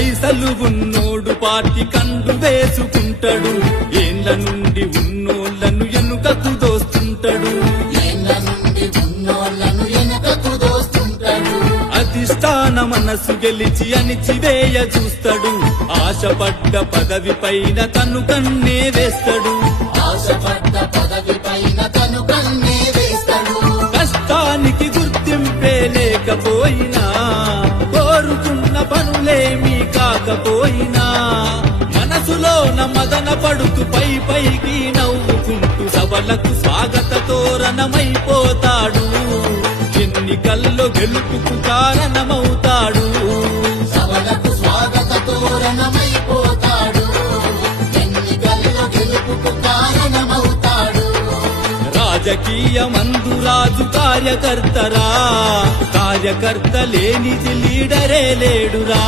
పైసలు ఉన్నోడు పార్టీ కండు వేసుకుంటాడు, ఏళ్ళ నుండి ఉన్నోళ్లను ఎనుకకు దోస్తుంటాడు. అధిష్టాన మనసు గెలిచి అణిచివేయ చూస్తాడు, ఆశపడ్డ పదవి పైన తను కన్నే వేస్తాడు. కష్టానికి గుర్తింపే లేకపోయినా, కోరుకున్న పనులేమీ కాకపోయినా, మనసులోన మదన పడుతూ పైకి నవ్వుకుంటూ సభలకు స్వాగత తోరణమైపోతాడు. ఎన్నికల్లో గెలుపుకు కారణమవుతాడు. రాజకీయమందు రాజు కార్యకర్తరా, కార్యకర్త లేనిది లీడరే లేడురా.